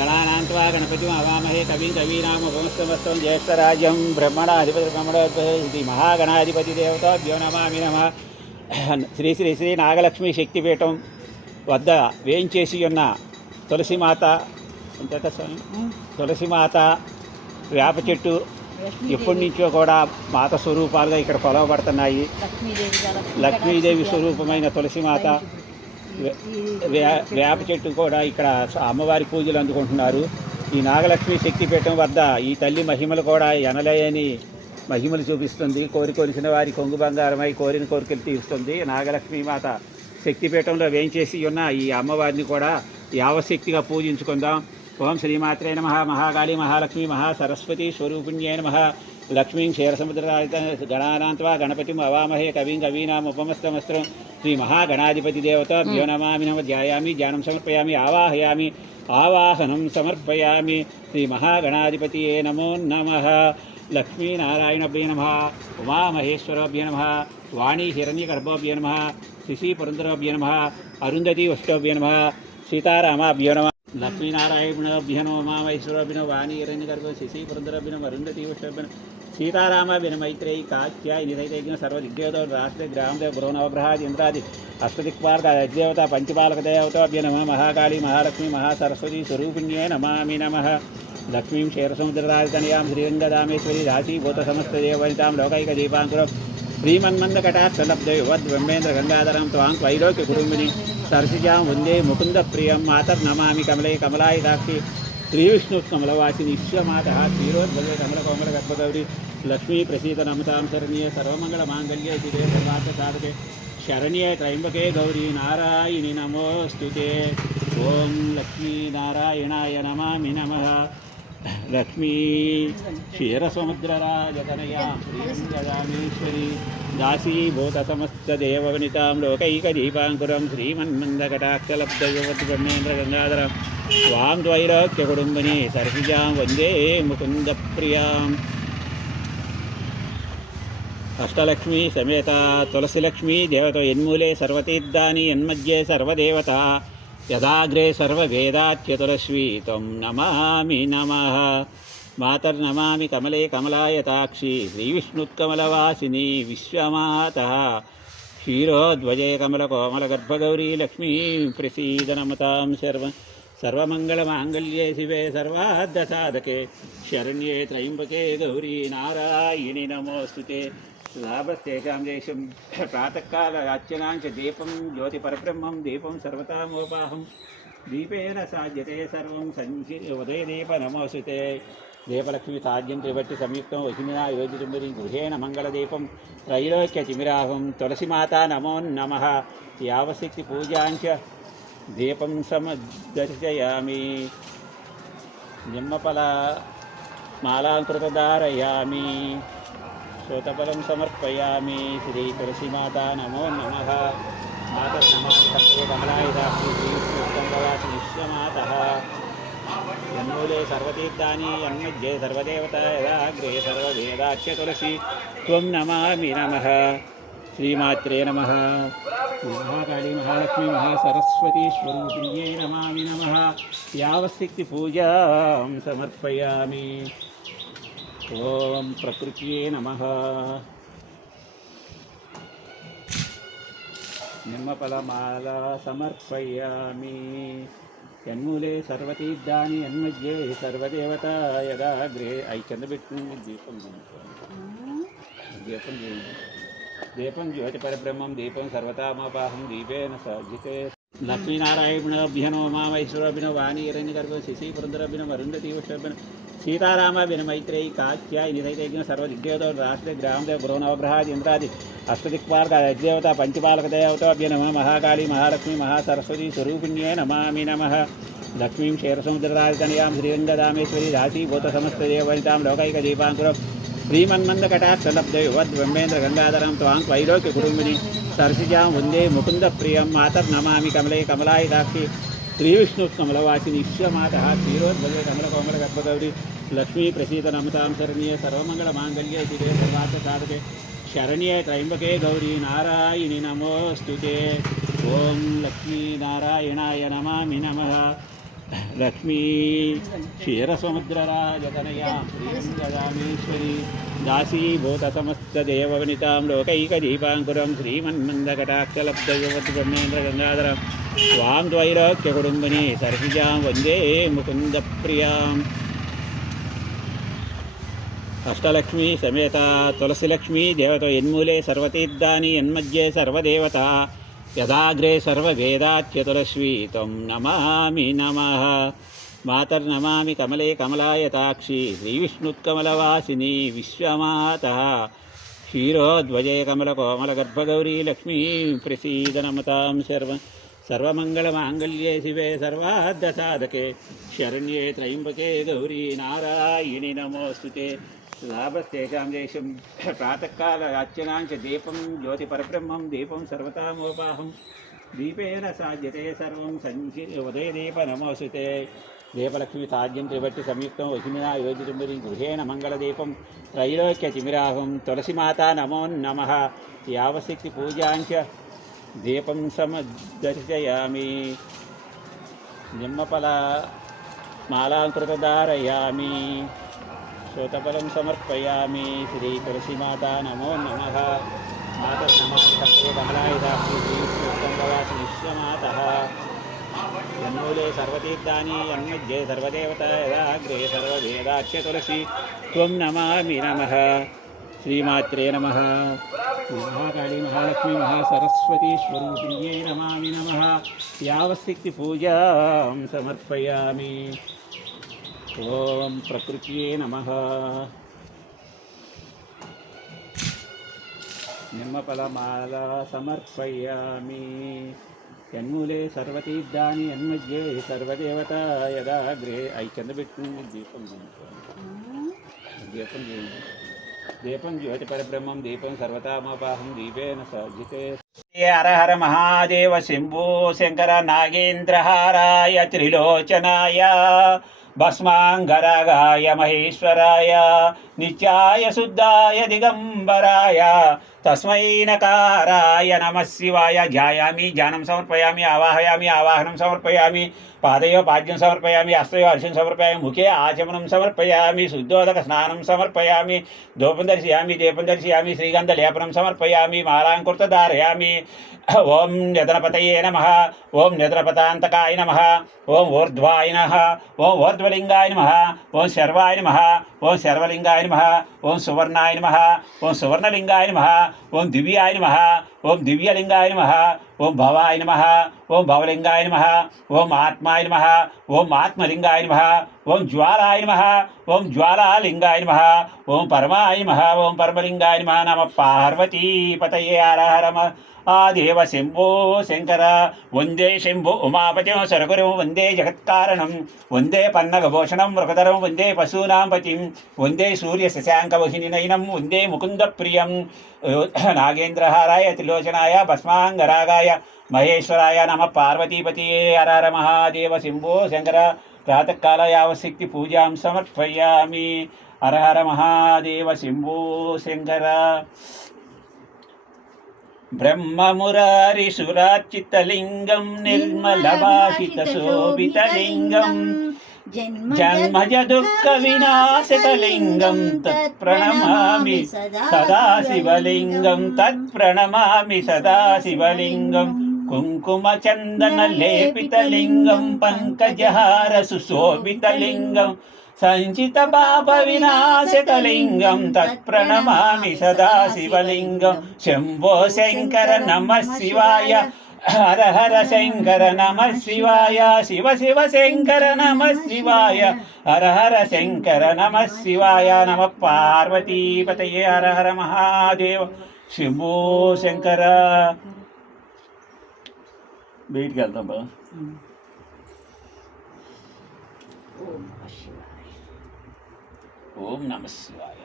गणानान्त्वा गणपतिम् अवामहे कविं कवीनामुपमस्तमस्तं ज्येष्ठराज्यं ब्रह्मणाधिपति महागणाधिपतिदेवताभ्यो नमामि नमः. శ్రీ శ్రీ శ్రీ నాగలక్ష్మి శక్తిపీఠం వద్ద వేయించేసి ఉన్న తులసిమాత తులసిమాత వేప చెట్టు ఎప్పటి నుంచో కూడా మాత స్వరూపాలుగా ఇక్కడ కొలవబడుతున్నాయి. లక్ష్మీదేవి స్వరూపమైన తులసిమాత వేప చెట్టు కూడా ఇక్కడ అమ్మవారి పూజలు అందుకుంటున్నారు. ఈ నాగలక్ష్మి శక్తిపీఠం వద్ద ఈ తల్లి మహిమలు కూడా ఎనలేని మహిమలు చూపిస్తుంది. కోరికొలిసిన వారి కొంగు బంగారమై కోరిన కోరికలు తీరుస్తుంది. నాగలక్ష్మి మాత శక్తిపీఠంలో వేయించేసి ఉన్న ఈ అమ్మవారిని కూడా యావశక్తిగా పూజించుకుందాం. ఓం శ్రీమాత్రే నమః. మహాకాళి మహాలక్ష్మి మహాసరస్వతి స్వరూపిణ్యై నమః. లక్ష్మీం క్షీరసముద్రరాజిత గణానాంత్వా గణపతిం అవామహే కవిం కవీనాముపమస్తమస్త్రం శ్రీ మహాగణాధిపతి దేవతాభ్యో నమామి నమః. ధ్యాయామి ధ్యానం సమర్పయామి ఆవాహయామి ఆవాహనం సమర్పయామి. శ్రీ మహాగణాధిపతియే నమో నమః. లక్ష్మీనారాయణభ్యే నమః. ఉమామహేశ్వరాభ్యే నమః. వాణీ హిరణ్యగర్భాభ్యే నమః. శశిపురంధరాభ్యే నమః. అరుంధతి వష్టాభ్యే నమః. సీతారామాభ్యో నమః. లక్ష్మీనారాయణభ్యో నమః. ఉమామహేశ్వరాభ్యో నమః. వాణీ హిరణ్యగర్భ శశిపురంధరాభ్యో నమః. అరుంధతి వష్టాభ్యో నమః. సీతారామాభ్యో నమః. మైత్రేయి కాత్యాయ నిధైతైజ్ఞ సర్వదిగ్దేవతో రాష్ట్ర గ్రామదేవ గృహనవగ్రహాది ఇంద్రాది అష్టదిక్పార్క అధిదేవత పంచపాలక దేవతాభ్యో నమః. మహాకాళి మహాలక్ష్మి మహాసరస్వతి స్వరూపిణ్యై నమామి నమః. లక్ష్మీం క్షీరసముద్రరాజతనయాం శ్రీరంగదామేశ్వరి రాశీభూత సమస్తదేవనితాం లోకైక దీపాంకురం శ్రీమన్మందకటాక్షలబ్ధవద్బ్రహ్మేంద్ర గంగాధరం త్వాం వైలోక్య కుటుంబిని సరసిజాం వందే ముకుంద ప్రియం మాతర్నమామి కమలే కమలాయుధాక్షి శ్రీవిష్ణు కమలవాసిని విశ్వమాత క్షీరోద్భవే కమలకోమల గర్భగౌరి లక్ష్మీ ప్రసీద నమతాం శరణ్యే సర్వమంగళ మాంగళ్యే శివే సర్వార్థ సాధకే శరణ్యే త్రయంబకే గౌరీ నారాయణి నమోస్తుతే. ఓం లక్ష్మీనారాయణాయ నమామి నమః. లక్ష్మీ క్షీరసముద్రరాజతనయా శ్రీరంగదామేశ్వరి దాసీభూత సమస్తదేవవనితాం లోకైకదీపాంకురం శ్రీమన్మందకటాక్షలబ్ధవద్బ్రహ్మేంద్ర గంగాధరం స్వాం ద్వైరాఖ్య కుటుంబిని సరసిజాం వందే ముకుంద ప్రియాం. అష్టలక్ష్మీ సమేత తులసిలక్ష్మీ దేవత యన్మూలే సర్వతీర్థాని యన్మధ్యే సర్వదేవత యదాగ్రే సర్వవేదాఖ్యతులశ్రీ త్వం నమామి నమః. మాతర్నమామి కమలే కమలాయతాక్షి శ్రీవిష్ణుత్కమలవాసిని విశ్వమాత క్షీరోద్వజే కమలకోమలగర్భగౌరీ లక్ష్మీ ప్రసీద నమతాం సర్వమంగళమాంగళ్యే శివే సర్వార్థసాధకే శరణ్యే త్రయంబకే గౌరీ నారాయణి నమోస్తుతే. లాభస్తేషాం దేశం ప్రాతకాల అర్చనాంచ దీపం జ్యోతిపరబ్రహ్మం దీపం సర్వతామోపాహం దీపేన సాధ్యతే సర్వం ఉదయదీప నమోస్తుతే. దీపలక్ష్మి సాధ్యం త్రిభట్టి సంయుక్తం వహినా యోజితుంబరి గృహేణ మంగళదీపం త్రైలోక్య తిమిరాహం తులసిమాత నమో నమః. యావశక్తి పూజాంచ దీపం సమదర్శయామి నిమ్మఫల మాలాంకృతధారయామి శ్రోతఫలం సమర్పయామి. శ్రీ తులసిమాత నమో నమః. మాతర్నమామి కమలే కమలాయుధాక్షి శ్రీవిష్ణుత్కమలవాసి విశ్వమాతః యన్మూలే సర్వతీర్థాని యన్మధ్యే సర్వదేవత యదాగ్రే సర్వవేదాఖ్య తులసి త్వం నమామి నమః. శ్రీమాత్రే నమః. మహాకాళీ మహాలక్ష్మి మహాసరస్వతి స్వరూపిణ్యై నమామి నమః. యావశక్తి పూజాం సమర్పయామి. ఓం ప్రకృత్యే నమః. నిమ్మఫలమాల సమర్పయామి. యన్మూలే సర్వతీర్థాని యన్మధ్యే సర్వదేవత యదాగ్రే అయి కింద పెట్టుకుని దీపం దీపం దీపం జ్యోతిపరబ్రహ్మం దీపం సర్వతామోపాహం దీపేన సాధ్యతే. లక్ష్మీనారాయణభ్యో నమః. ఉమామహేశ్వరాభ్యో నమః. వాణీ హిరణ్యగర్భ శశిపురంధరాభ్యో నమః. అరుంధతి వష్టాభ్యో నమః. సీతారామాభ్యో నమః. మైత్రేయి కాత్యాయ నిధైతైజ్ఞ సర్వదిగ్దేవతో రాష్ట్ర గ్రామదేవ గృహనవగ్రహాది ఇంద్రాది అష్టదిక్పార్క అధిదేవత పంచపాలక దేవతాభ్యో నమః. మహాకాళి మహాలక్ష్మి మహాసరస్వతి స్వరూపిణ్యై నమామి నమః. లక్ష్మీం క్షీరసముద్రరాజతనయాం శ్రీరంగదామేశ్వరి రాశీభూత సమస్తదేవనితాం లోకైక దీపాంకురం శ్రీమన్మందకటాక్షలబ్ధవద్బ్రహ్మేంద్ర గంగాధరం త్వాం వైలోక్య కుటుంబిని సరసిజాం వందే ముకుంద ప్రియం మాతర్నమామి కమలే కమలాయుధాక్షి శ్రీవిష్ణుత్కమలవాసిని విశ్వమాత క్షీరోద్భవే కమలకోమల గర్భగౌరి లక్ష్మీ ప్రసీద నమతాం శరణ్యే సర్వమంగళ మాంగళ్యే శివే సర్వార్థ సాధకే శరణ్యే త్రయంబకే గౌరీ నారాయణి నమోస్తుతే. ఓం లక్ష్మీనారాయణాయ నమామి నమః. లక్ష్మీ క్షీరసముద్రరాజతనయా శ్రీరంగరామేశ్వరి దాసీభూత సమస్తదేవవనితాం లోకైకదీపాంకురం శ్రీమన్మందకటాక్షలబ్ధయోవద్బ్రహ్మేంద్ర గంగాధరం స్వాం ద్వైరాఖ్యకుడుంబిని సరసిజాం వందే ముకుందప్రియాం. అష్టలక్ష్మీ సమేత తులసిలక్ష్మీ దేవత యన్మూలే సర్వతీర్థాని యన్మధ్యే సర్వదేవత యదాగ్రే సర్వవేదాత్యతులస్వీ త్వం నమామి నమః. మాతర్నమామి కమలే కమలాయతాక్షి శ్రీవిష్ణుత్కమలవాసిని విశ్వమాతః క్షీరోద్వజే కమలకోమలగర్భగౌరీ లక్ష్మీ ప్రసీదనమతాం సర్వమంగళమాంగళ్యే శివే సర్వార్థసాధకే శరణ్యే త్రయంబకే గౌరీ నారాయణి నమోస్తుతే. లాభస్తేషాం దేశం ప్రాతకాల అర్చనాంచ దీపం జ్యోతి పరబ్రహ్మం దీపం సర్వతామోపాహం దీపేన సాధ్యతే సర్వం ఉదయదీప నమోస్తుతే. దీపలక్ష్మి సాధ్యం త్రిభట్టి సంయుక్తం వహిమినా యోజితుంబరి గృహేణ మంగళదీపం త్రైలోక్యతిమిరాహం తులసిమాతా నమో నమః. యావశక్తి పూజాంచ దీపం సమదర్శయామి నిమ్మఫల మాలాంకృతధారయామి శ్రోతఫలం సమర్పయామి. శ్రీ తులసిమాతా నమో నమః. మాతర్నమామి కమలే కమలాయతాక్షి శ్రీవిష్ణుత్కమలవాసిని విశ్వమాతః యన్మూలే సర్వతీర్థాని యన్మధ్యే సర్వదేవత యదాగ్రే సర్వవేదాఖ్య తులసి త్వం నమామి నమః. శ్రీమాత్రే నమః. మహాకాళీ మహాలక్ష్మీ మహాసరస్వతీ స్వరూపిణ్యై నమామి నమః. యావశక్తి పూజాం సమర్పయామి. ఓం ప్రకృత్యే నమః. నిమ్మఫలమాల సమర్పయామి. యన్మూలే సర్వతీర్థాని యన్మధ్యే సర్వదేవత యదాగ్రే అయి కింద పెట్టుకుని దీపం దీపం దీపం జ్యోతి పరబ్రహ్మం దీపం సర్వతామోపాహం దీపేన సాధ్యతే. హర హర మహాదేవ శంభో శంకర నాగేంద్రహారాయ త్రిలోచనాయ భస్మాంగరాగాయ మహేశ్వరాయ నిత్యాయ శుద్ధాయ దిగంబరాయ తస్మై నకారాయ నమః శివాయ. ధ్యాయామి ధ్యానం సమర్పయామి ఆవాహయామి ఆవాహనం సమర్పయామి పాదయో పాద్యం సమర్పయామి హస్తయో అర్ఘ్యం సమర్పయామి ముఖే ఆచమనం సమర్పయామి శుద్ధోదక స్నానం సమర్పయామి ధూపం దర్శయామి దీపం దర్శయామి శ్రీగంధ లేపనం సమర్పయామి మాలాంకృత ధారయామి. ఓం నిధనపతయే నమః. ఓం నిధనపతాంతకాయ నమః. ఓం ఊర్ధ్వాయ నమః. ఓం ఊర్ధ్వలింగాయ నమః. ఓం శర్వాయ నమః. ఓం శర్వలింగాయ నమః. ఓం సువర్ణాయ నమః. ఓం సువర్ణలింగాయ నమః. ఓం దివ్యాయ నమః. ఓం దివ్యలింగాయ నమః. ఓం భవాయ నమః. ఓం భవలింగాయ నమః. ఓం ఆత్మాయ నమః. ఓం ఆత్మలింగాయ నమః. ఓం జ్వాలాయ నమః. ఓం జ్వాలాలింగాయ నమః. ఓం పరమాయ నమః. ఓం పరమలింగాయ నమః. నమః పార్వతీపతయే. హర హర దేవ శంభో శంకర. వందే శంభో ఉమాపతిం సరగురుం వందే జగత్కారణం వందే పన్నగభూషణం మృగధరం వందే పశూనాం పతిం వందే సూర్య శశాంకవహిని నయనం వందే ముకుంద ప్రియం. నాగేంద్రహారాయ త్రిలోచనాయ భస్మాంగరాగాయ మహేశ్వరాయ నమః పార్వతీపతయే. హర హర మహాదేవ శంభో శంకర. ప్రాతకాల యావశక్తి పూజాం సమర్పయామి. హర హర మహాదేవ శంభో శంకర. బ్రహ్మమురారిసురార్చితలింగం నిర్మలభాషితశోభితలింగం జన్మజ దుఃఖ వినాశకలింగం తత్ప్రణమామి సదాశివలింగం తత్ప్రణమామి సదాశివలింగం కుంకుమ చందన లేపితలింగం పంకజహార సుశోభితలింగం సంచిత పాప వినాశకలింగం తత్ప్రణమామి సదాశివలింగం. శంభో శంకర నమః శివాయ. హర హర శంకర నమః శివాయ. శివ శివ శంకర నమః శివాయ. హర హర శంకర నమః శివాయ. నమః పార్వతీపతయే. హర హర మహాదేవ శంభో శంకర. బయటికి వెళ్తాం బా. ఓం నమః శివాయ.